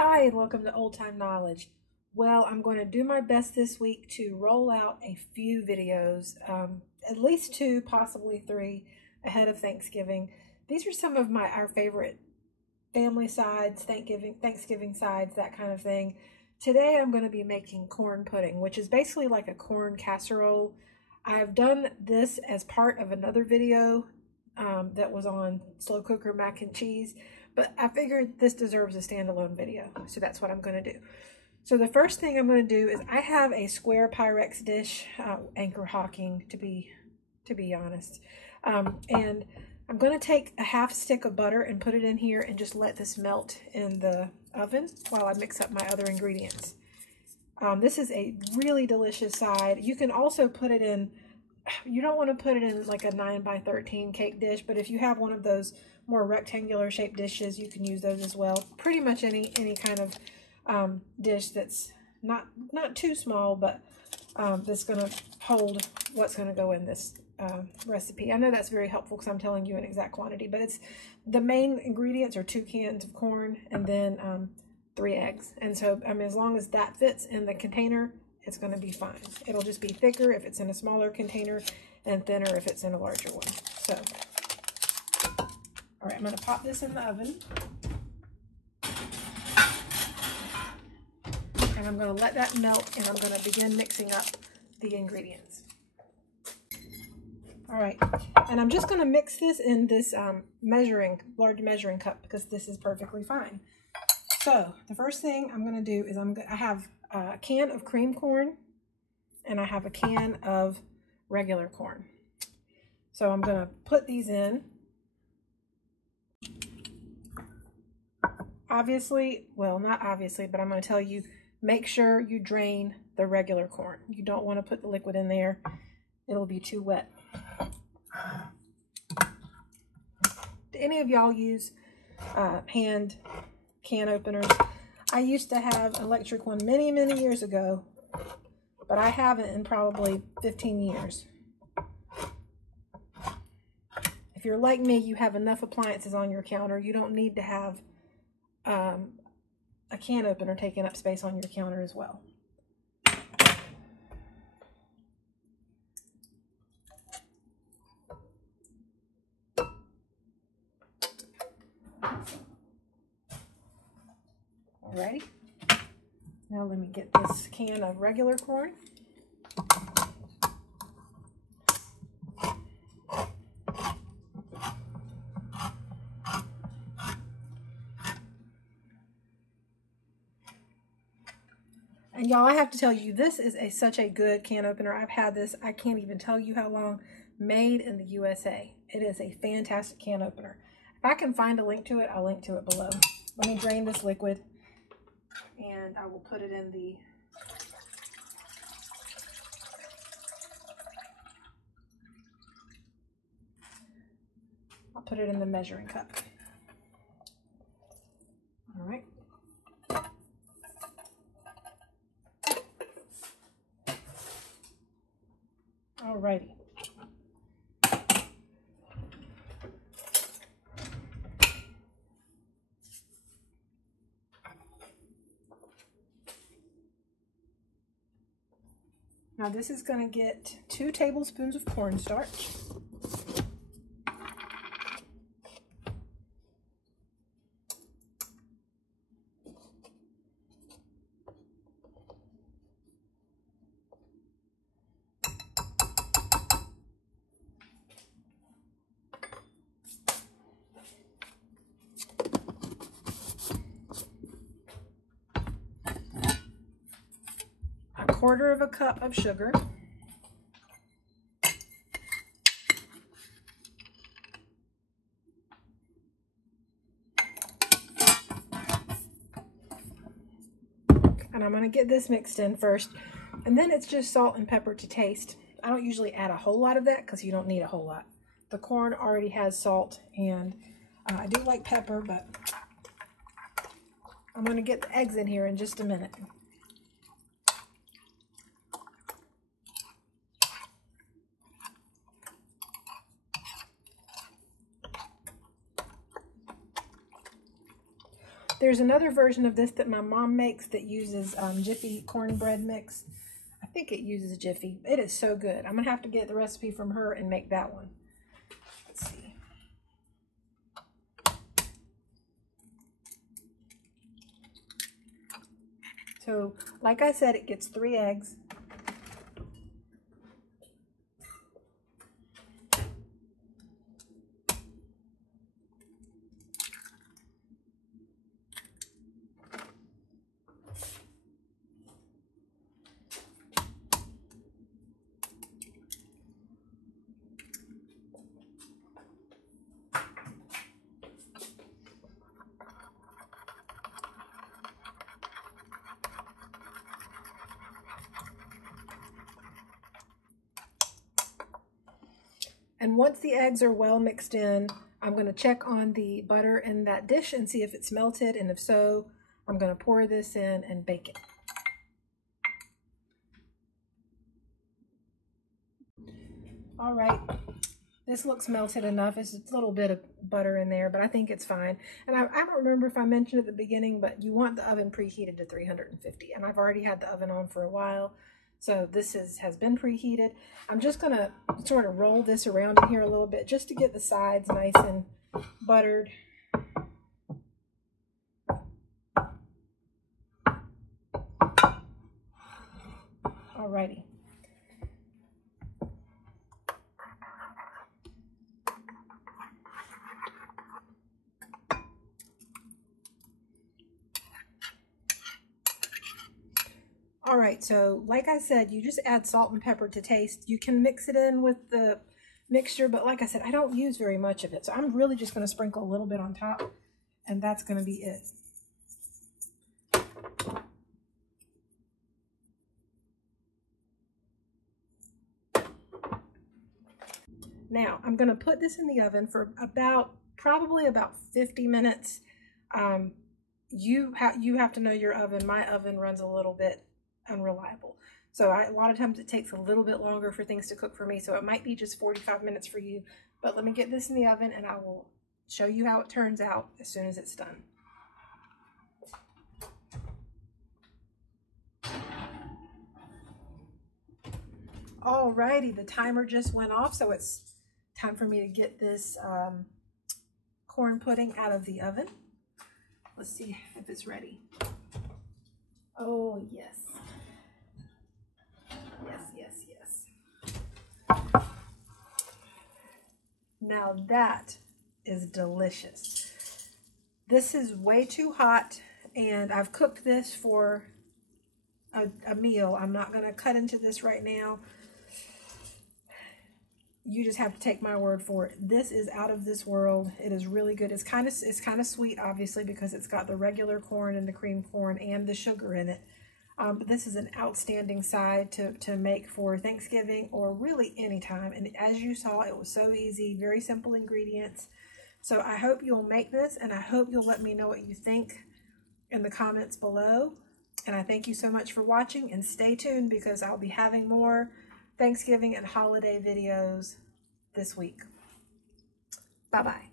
Hi, and welcome to Old Time Knowledge. Well, I'm going to do my best this week to roll out a few videos, at least 2, possibly 3, ahead of Thanksgiving. These are some of our favorite family sides, Thanksgiving sides, that kind of thing. Today I'm going to be making corn pudding, which is basically like a corn casserole. I've done this as part of another video that was on slow cooker mac and cheese, but I figured this deserves a standalone video, so that's what I'm going to do. So the first thing I'm going to do is I have a square Pyrex dish, Anchor Hawking to be honest, and I'm going to take a half stick of butter and put it in here and just let this melt in the oven while I mix up my other ingredients. This is a really delicious side. You can also put it in, you don't want to put it in like a 9x13 cake dish, but if you have one of those more rectangular shaped dishes, you can use those as well. Pretty much any kind of dish that's not too small, but that's going to hold what's going to go in this recipe. I know that's very helpful because I'm telling you an exact quantity, but it's the main ingredients are 2 cans of corn and then 3 eggs. And so, I mean, as long as that fits in the container, it's going to be fine. It'll just be thicker if it's in a smaller container and thinner if it's in a larger one. So, all right, I'm going to pop this in the oven. And I'm going to let that melt, and I'm going to begin mixing up the ingredients. All right, and I'm just going to mix this in this large measuring cup because this is perfectly fine. So the first thing I'm going to do is I have a can of cream corn and I have a can of regular corn. So I'm going to put these in. Obviously, well, not obviously, but I'm going to tell you, make sure you drain the regular corn. You don't want to put the liquid in there. It'll be too wet. Do any of y'all use hand can openers? I used to have an electric one many years ago, but I haven't in probably 15 years. If you're like me, you have enough appliances on your counter. You don't need to have a can opener taking up space on your counter as well. Alrighty, now let me get this can of regular corn. And y'all, I have to tell you, this is such a good can opener. I've had this, I can't even tell you how long, made in the USA. It is a fantastic can opener. If I can find a link to it, I'll link to it below. Let me drain this liquid and I will put it in the measuring cup. All right. Alrighty. Now this is going to get 2 tablespoons of cornstarch. A 1/4 cup of sugar. And I'm going to get this mixed in first. And then it's just salt and pepper to taste. I don't usually add a whole lot of that because you don't need a whole lot. The corn already has salt, and I do like pepper, but I'm going to get the eggs in here in just a minute. There's another version of this that my mom makes that uses Jiffy cornbread mix. I think it uses Jiffy. It is so good. I'm going to have to get the recipe from her and make that one. Let's see. So, like I said, it gets 3 eggs. And once the eggs are well mixed in, I'm going to check on the butter in that dish and see if it's melted, and if so, I'm going to pour this in and bake it. All right, this looks melted enough. There's a little bit of butter in there, but I think it's fine. And I don't remember if I mentioned at the beginning, but you want the oven preheated to 350, and I've already had the oven on for a while. So this has been preheated. I'm just going to sort of roll this around in here a little bit just to get the sides nice and buttered. Alrighty. All right, so like I said, you just add salt and pepper to taste. You can mix it in with the mixture, but like I said, I don't use very much of it. So I'm really just going to sprinkle a little bit on top, and that's going to be it. Now, I'm going to put this in the oven for probably about 50 minutes. You have to know your oven. My oven runs a little bit unreliable. So a lot of times it takes a little bit longer for things to cook for me. So it might be just 45 minutes for you. But let me get this in the oven and I will show you how it turns out as soon as it's done. Alrighty, the timer just went off, so it's time for me to get this corn pudding out of the oven. Let's see if it's ready. Oh, yes. Yes, yes, yes. Now that is delicious. This is way too hot, and I've cooked this for a meal. I'm not going to cut into this right now. You just have to take my word for it. This is out of this world. It is really good. It's kind of sweet, obviously, because it's got the regular corn and the cream corn and the sugar in it. But this is an outstanding side to make for Thanksgiving or really any time. And as you saw, it was so easy, very simple ingredients. So I hope you'll make this, and I hope you'll let me know what you think in the comments below. And I thank you so much for watching, and stay tuned because I'll be having more Thanksgiving and holiday videos this week. Bye-bye.